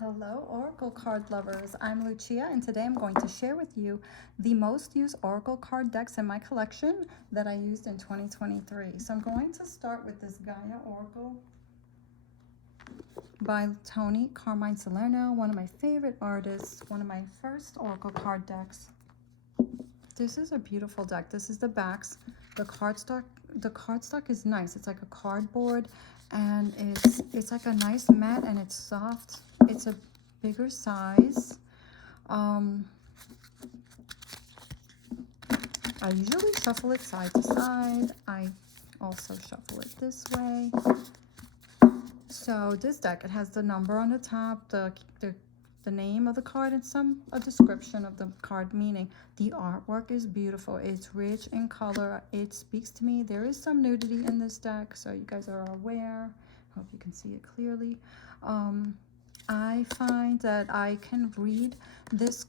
Hello, Oracle card lovers. I'm Lucia, and today I'm going to share with you the most used Oracle card decks in my collection that I used in 2023. So I'm going to start with this Gaia Oracle by Toni, Carmine, Salerno, one of my favorite artists, one of my first Oracle card decks. This is a beautiful deck. This is the backs. The cardstock is nice. It's like a cardboard, and it's like a nice matte, and it's soft. It's a bigger size. I usually shuffle it side to side. I also shuffle it this way. So this deck, it has the number on the top, the name of the card, and a description of the card, meaning the artwork is beautiful. It's rich in color. It speaks to me. There is some nudity in this deck, so you guys are aware. Hope you can see it clearly. I find that I can read this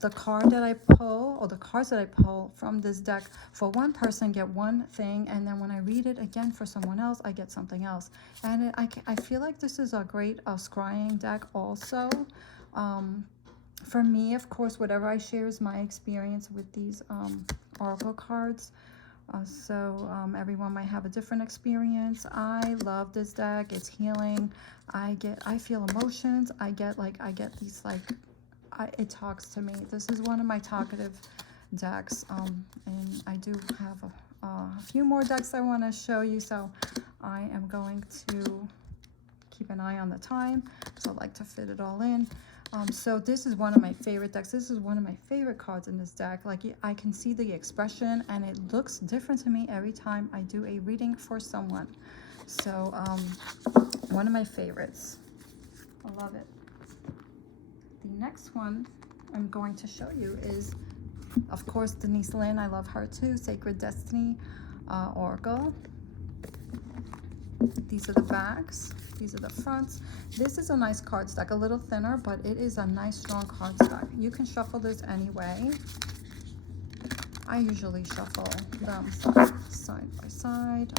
the card that I pull, or the cards that I pull from this deck, for one person get one thing, and then when I read it again for someone else, I get something else. And I feel like this is a great scrying deck also. For me, of course, whatever I share is my experience with these oracle cards. Everyone might have a different experience. I love this deck. It's healing. I feel emotions. I get these it talks to me. This is one of my talkative decks, and I do have a few more decks I want to show you, so I am going to keep an eye on the time because I like to fit it all in. So this is one of my favorite decks. This is one of my favorite cards in this deck. Like, I can see the expression, and it looks different to me every time I do a reading for someone. So one of my favorites. I love it. The next one I'm going to show you is, of course, Denise Linn. I love her too. Sacred Destiny Oracle. These are the backs. These are the fronts. This is a nice card stack, a little thinner, but it is a nice strong card stack. You can shuffle this anyway. I usually shuffle them side by side.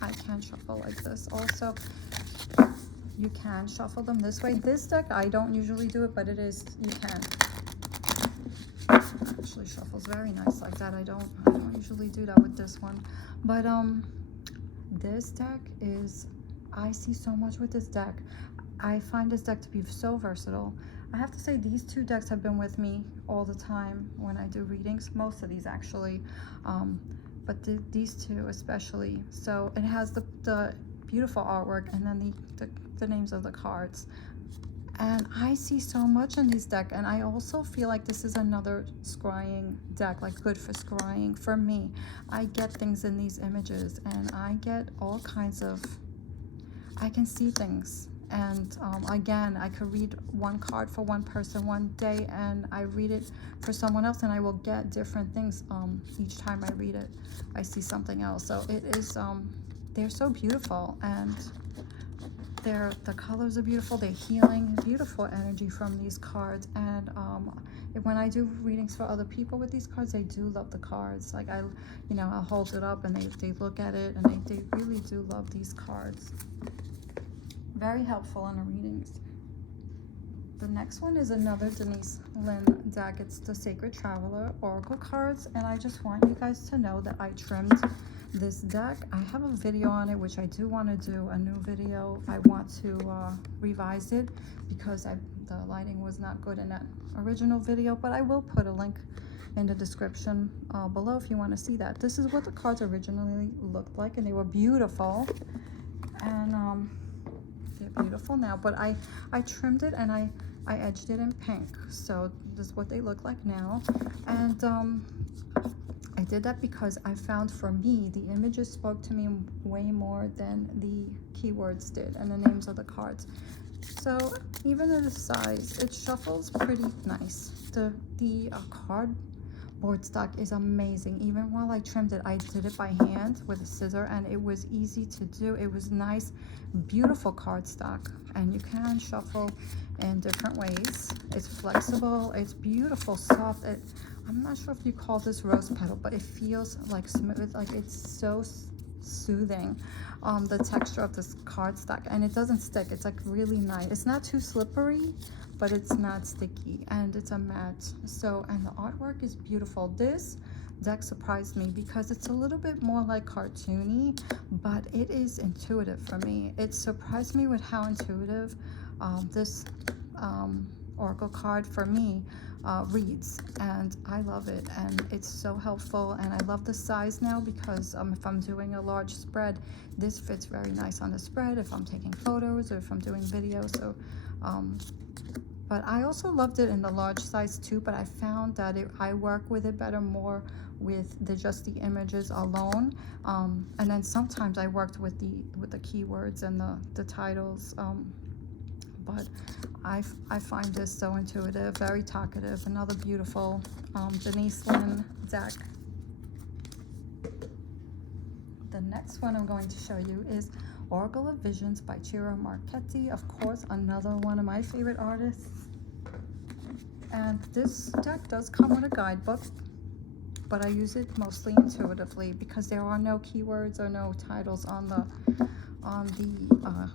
I can shuffle like this also. You can shuffle them this way. This deck, I don't usually do it, but you can. It actually shuffles very nice like that. I don't usually do that with this one. But this deck is, I see so much with this deck. I find this deck to be so versatile. I have to say, these two decks have been with me all the time when I do readings. Most of these actually, but these two especially. So it has the beautiful artwork, and then the names of the cards. And I see so much in these decks, and I also feel like this is another scrying deck, like good for scrying for me. I get things in these images, and I get all kinds of, I can see things. And again, I could read one card for one person one day, and I read it for someone else, and I will get different things each time I read it. I see something else. So it is, they're so beautiful, and the colors are beautiful. They're healing, beautiful energy from these cards. And when I do readings for other people with these cards, they do love the cards. Like, I'll hold it up, and they look at it, and they really do love these cards. Very helpful in the readings. The next one is another Denise Linn deck. It's the Sacred Traveler Oracle cards, and I just want you guys to know that I trimmed this deck. I have a video on it, which I do want to do a new video. I want to revise it because the lighting was not good in that original video, but I will put a link in the description below if you want to see that. This is what the cards originally looked like, and they were beautiful, and they're beautiful now, but I trimmed it, and I edged it in pink. So this is what they look like now. And I did that because I found, for me, the images spoke to me way more than the keywords did and the names of the cards. So even in the size, it shuffles pretty nice. The cardboard stock is amazing. Even while I trimmed it, I did it by hand with a scissor, and it was easy to do. It was nice, beautiful cardstock, and you can shuffle in different ways. It's flexible. It's beautiful, soft. I'm not sure if you call this rose petal, but it feels like smooth. Like, it's so soothing, the texture of this cardstock, and it doesn't stick. It's like really nice. It's not too slippery, but it's not sticky, and it's a matte. So, and the artwork is beautiful. This deck surprised me because it's a little bit more like cartoony, but it is intuitive for me. It surprised me with how intuitive this oracle card for me reads, and I love it, and it's so helpful. And I love the size now because if I'm doing a large spread, this fits very nice on the spread if I'm taking photos or if I'm doing videos. So but I also loved it in the large size too, but I found that I work with it better more with just the images alone, and then sometimes I worked with the keywords and the titles, but I find this so intuitive, very talkative. Another beautiful Denise Linn deck. The next one I'm going to show you is Oracle of Visions by Ciro Marchetti. Of course, another one of my favorite artists. And this deck does come with a guidebook, but I use it mostly intuitively because there are no keywords or no titles on the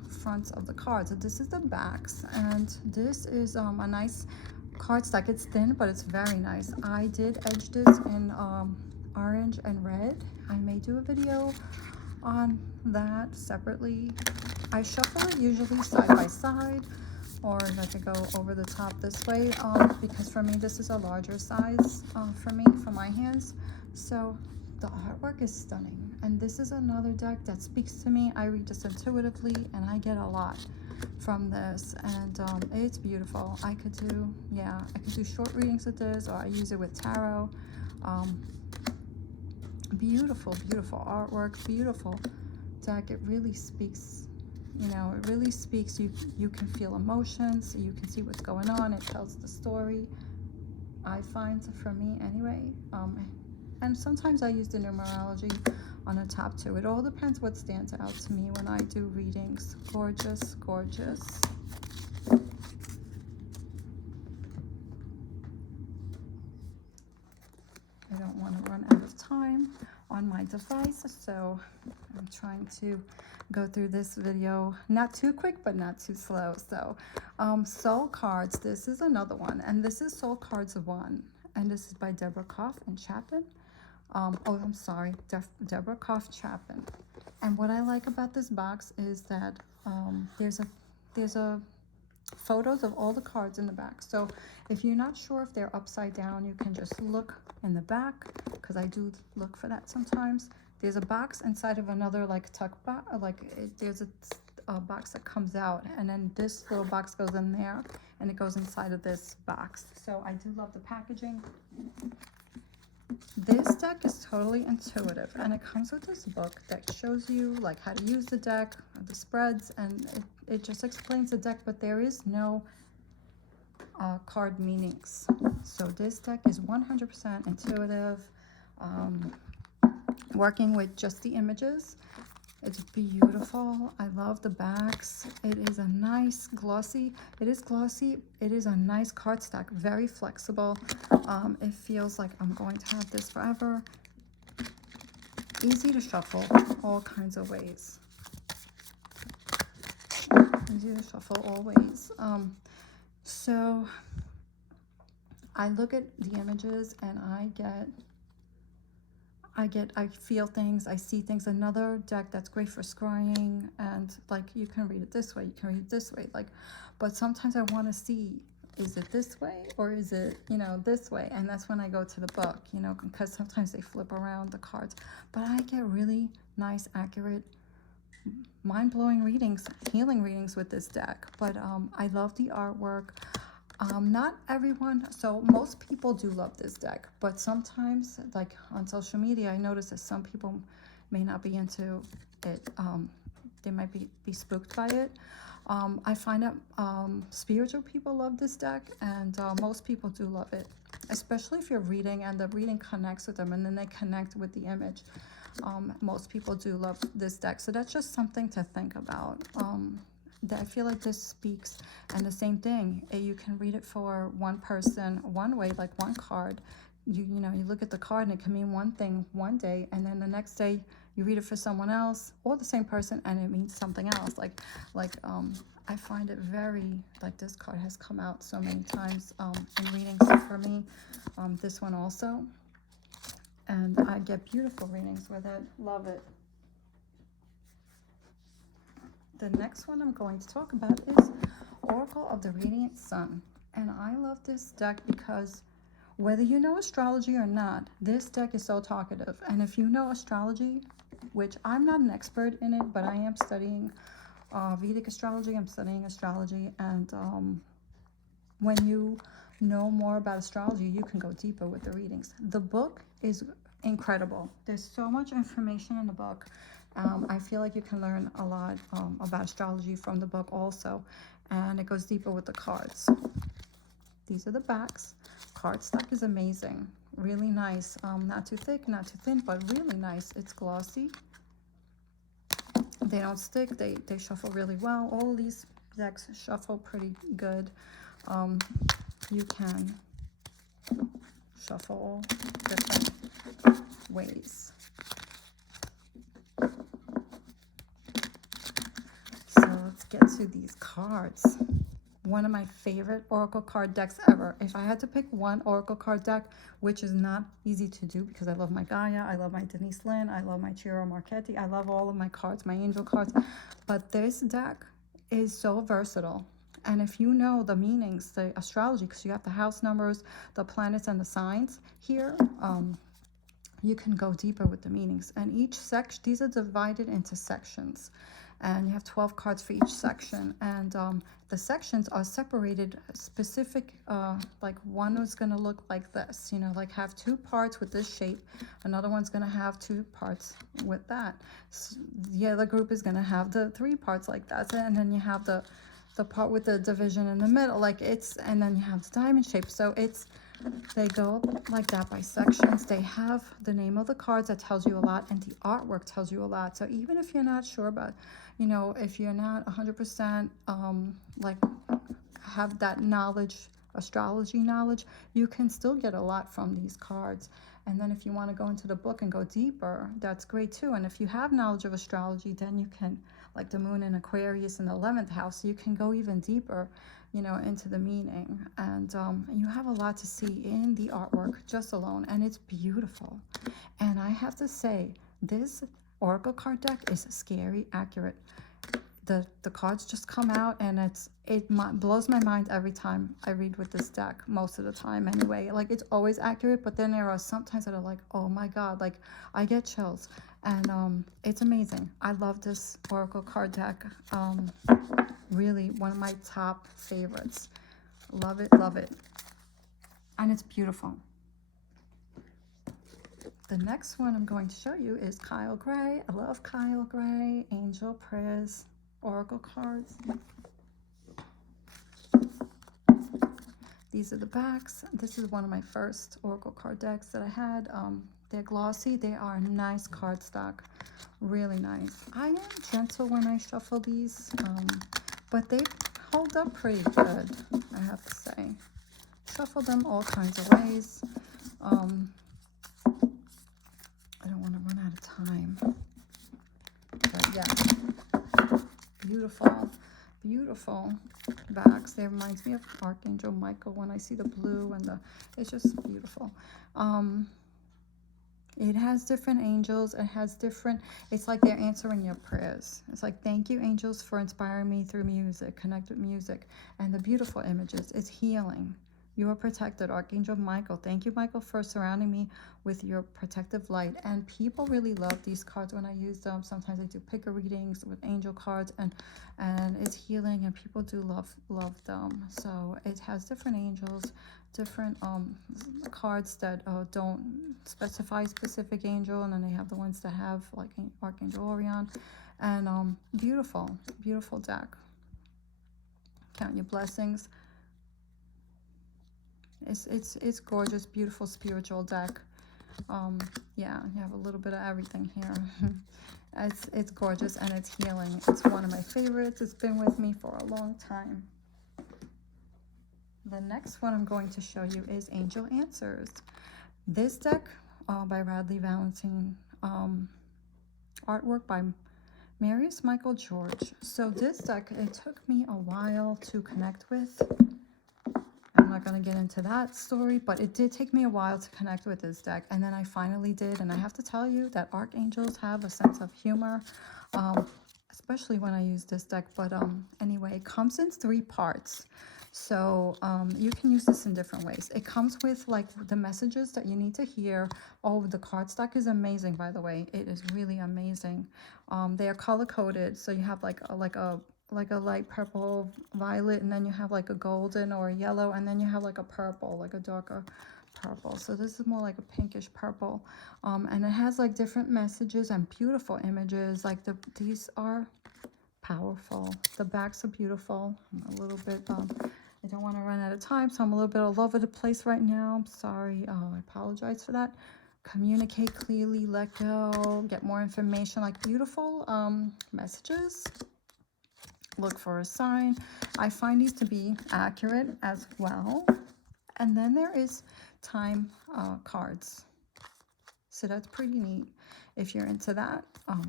fronts of the cards. So this is the backs, and this is a nice cardstock. It's thin, but it's very nice. I did edge this in orange and red. I may do a video on that separately. I shuffle it usually side by side, or I could go over the top this way, because for me this is a larger size for my hands. So the artwork is stunning, and this is another deck that speaks to me. I read this intuitively, and I get a lot from this, and it's beautiful. I could do short readings with this, or I use it with tarot. Beautiful artwork, beautiful deck. It really speaks, it really speaks. You can feel emotions, you can see what's going on. It tells the story, I find, for me anyway. And sometimes I use the numerology on the top too. It all depends what stands out to me when I do readings. Gorgeous. I don't want to run out of time on my device, so I'm trying to go through this video not too quick but not too slow. So Soul Cards, this is another one, and this is Soul Cards 1, and this is by Deborah Koff-Chapin. Deborah Koff-Chapin. And what I like about this box is that there's a photos of all the cards in the back. So if you're not sure if they're upside down, you can just look in the back, because I do look for that sometimes. There's a box inside of another, like tuck box, there's a box that comes out, and then this little box goes in there, and it goes inside of this box. So I do love the packaging. This deck is totally intuitive, and it comes with this book that shows you like how to use the deck, the spreads, and it just explains the deck, but there is no card meanings. So this deck is 100% intuitive, working with just the images. It's beautiful. I love the backs. It is a nice glossy. It is glossy. It is a nice cardstock. Very flexible. It feels like I'm going to have this forever. Easy to shuffle all kinds of ways. Easy to shuffle all ways. So I look at the images and I feel things, I see things. Another deck that's great for scrying, and like you can read it this way, you can read it this way, like, but sometimes I want to see, is it this way or is it, this way? And that's when I go to the book, because sometimes they flip around the cards. But I get really nice, accurate, mind-blowing readings, healing readings with this deck. But I love the artwork. Not everyone, so most people do love this deck, but sometimes, like on social media, I notice that some people may not be into it. They might be spooked by it. I find that spiritual people love this deck, and most people do love it, especially if you're reading and the reading connects with them, and then they connect with the image. Most people do love this deck, so that's just something to think about. That I feel like this speaks, and the same thing, you can read it for one person one way, like one card. You look at the card and it can mean one thing one day, and then the next day you read it for someone else or the same person, and it means something else. I find it very, like, this card has come out so many times in readings for me. This one also. And I get beautiful readings with it. Love it. The next one I'm going to talk about is Oracle of the Radiant Sun. And I love this deck because whether you know astrology or not, this deck is so talkative. And if you know astrology, which I'm not an expert in it, but I am studying Vedic astrology, I'm studying astrology. And when you know more about astrology, you can go deeper with the readings. The book is incredible. There's so much information in the book. I feel like you can learn a lot about astrology from the book also, and it goes deeper with the cards. These are the backs. Cardstock is amazing, really nice. Not too thick, not too thin, but really nice. It's glossy. They don't stick. They shuffle really well. All of these decks shuffle pretty good. You can shuffle different ways. So let's get to these cards. One of my favorite oracle card decks ever. If I had to pick one oracle card deck, which is not easy to do because I love my Gaia, I love my Denise, Linn, I love my Ciro, Marchetti, I love all of my cards, my angel cards, but this deck is so versatile. And if you know the meanings, the astrology, because you have the house numbers, the planets, and the signs here, you can go deeper with the meanings. And each section, these are divided into sections. And you have 12 cards for each section. And the sections are separated specific, like one is going to look like this, you know, like have two parts with this shape. Another one's going to have two parts with that. So the other group is going to have the 3 parts like that. And then you have the part with the division in the middle, like it's, and then you have the diamond shape. So it's, they go like that by sections. They have the name of the cards that tells you a lot, and the artwork tells you a lot. So even if you're not sure about, you know, if you're not 100% like have that knowledge, astrology knowledge, you can still get a lot from these cards. And then if you want to go into the book and go deeper, that's great too. And if you have knowledge of astrology, then you can, like the moon in Aquarius in the 11th house, you can go even deeper, you know, into the meaning. And you have a lot to see in the artwork just alone, and it's beautiful. And I have to say, this oracle card deck is scary accurate. The cards just come out, and it blows my mind every time I read with this deck, most of the time anyway. Like, it's always accurate, but then there are sometimes that are like, oh my god, like I get chills. And it's amazing. I love this oracle card deck. Really one of my top favorites. Love it, love it. And it's beautiful. The next one I'm going to show you is Kyle Gray. I love Kyle Gray, Angel Prayers, oracle cards. These are the backs. This is one of my first oracle card decks that I had. They're glossy. They are nice cardstock. Really nice. I am gentle when I shuffle these, but they hold up pretty good, I have to say. Shuffle them all kinds of ways. I don't want to run out of time. But yeah, beautiful, beautiful backs. They reminds me of Archangel Michael when I see the blue and the, it's just beautiful. It has different angels. It has different, it's like they're answering your prayers. It's like, thank you, angels, for inspiring me through music, connect with music. And the beautiful images, it's healing. You are protected, Archangel Michael. Thank you, Michael, for surrounding me with your protective light. And people really love these cards when I use them. Sometimes I do picker readings with angel cards, and it's healing, and people do love them. So it has different angels, different cards that don't specify specific angel, and then they have the ones that have like Archangel Orion. And beautiful, beautiful deck. Count your blessings. It's gorgeous, beautiful spiritual deck. Yeah, you have a little bit of everything here. It's gorgeous, and it's healing. It's one of my favorites. It's been with me for a long time. The next one I'm going to show you is Angel Answers. This deck by Radleigh, Valentine. artwork by Marius Michael George. So this deck, it took me a while to connect with. I'm not going to get into that story, but it did take me a while to connect with this deck. And then I finally did. And I have to tell you that archangels have a sense of humor, especially when I use this deck. But anyway, it comes in 3 parts. So you can use this in different ways. It comes with like the messages that you need to hear. Oh, the card stock is amazing, by the way. It is really amazing. They are color coded. So you have like a light purple, violet, and then you have like a golden or a yellow, and then you have like a purple, like a darker purple. So this is more like a pinkish purple. And it has like different messages and beautiful images. Like these are powerful. The backs are beautiful. I'm a little bit I don't want to run out of time, so I'm a little bit all over the place right now. I'm sorry. I apologize for that. Communicate clearly, let go, get more information, like beautiful messages. Look for a sign. I find these to be accurate as well. And then there is time cards. So that's pretty neat if you're into that.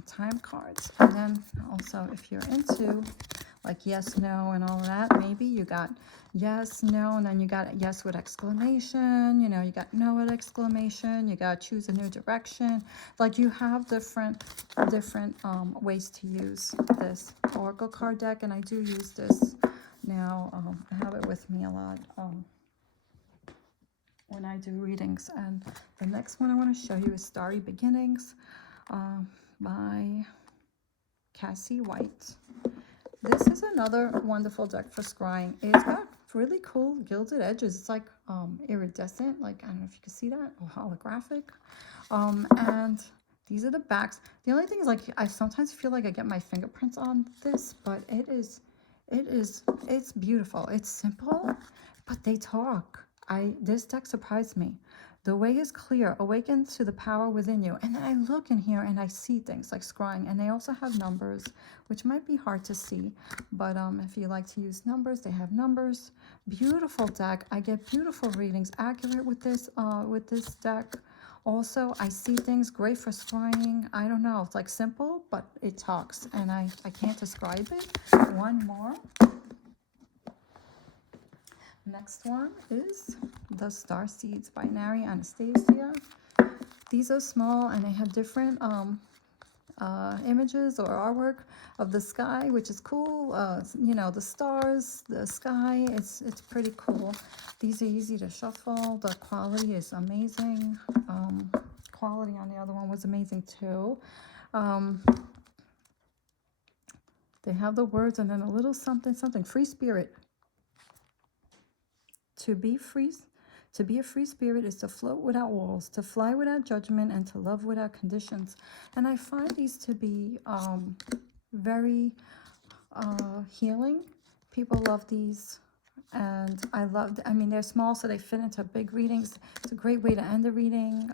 Time cards. And then also if you're into like yes, no, and all of that, maybe you got yes, no, and then you got yes with exclamation, you know, you got no with exclamation, you got choose a new direction. Like you have different ways to use this oracle card deck, and I do use this now. I have it with me a lot when I do readings. And the next one I want to show you is Starry Beginnings by Cassie White. This is another wonderful deck for scrying. It's got really cool gilded edges. It's like iridescent, like I don't know if you can see that, or holographic. And these are the backs. The only thing is, like, I sometimes feel like I get my fingerprints on this, but it's beautiful. It's simple, but they talk. This deck surprised me. The way is clear. Awaken to the power within you. And then I look in here and I see things like scrying. And they also have numbers, which might be hard to see. But if you like to use numbers, they have numbers. Beautiful deck. I get beautiful readings. Accurate with this deck. Also, I see things great for scrying. I don't know. It's like simple, but it talks. And I can't describe it. One more. Next one is The Star Seeds by Nari, Anastarsia. These are small and they have different images or artwork of the sky, which is cool. You know, the stars, the sky, it's pretty cool. These are easy to shuffle. The quality is amazing. Quality on the other one was amazing too. They have the words and then a little something, free spirit. To be a free spirit is to float without walls, to fly without judgment, and to love without conditions. And I find these to be very healing. People love these, and I mean, they're small, so they fit into big readings. It's a great way to end a reading.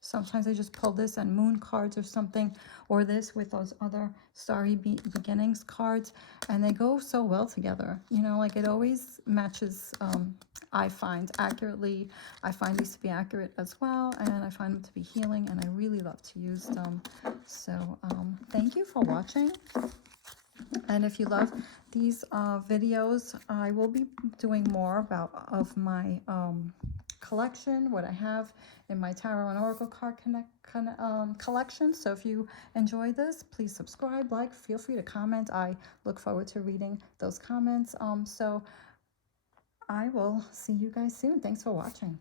Sometimes I just pull this and moon cards or something, or this with those other Starry Beginnings cards, and they go so well together. You know, like it always matches, I find, accurately. I find these to be accurate as well, and I find them to be healing, and I really love to use them. So thank you for watching. And if you love these videos, I will be doing more of my collection, what I have in my tarot and oracle card collection. So if you enjoy this, please subscribe, like, feel free to comment. I look forward to reading those comments. So I will see you guys soon. Thanks for watching.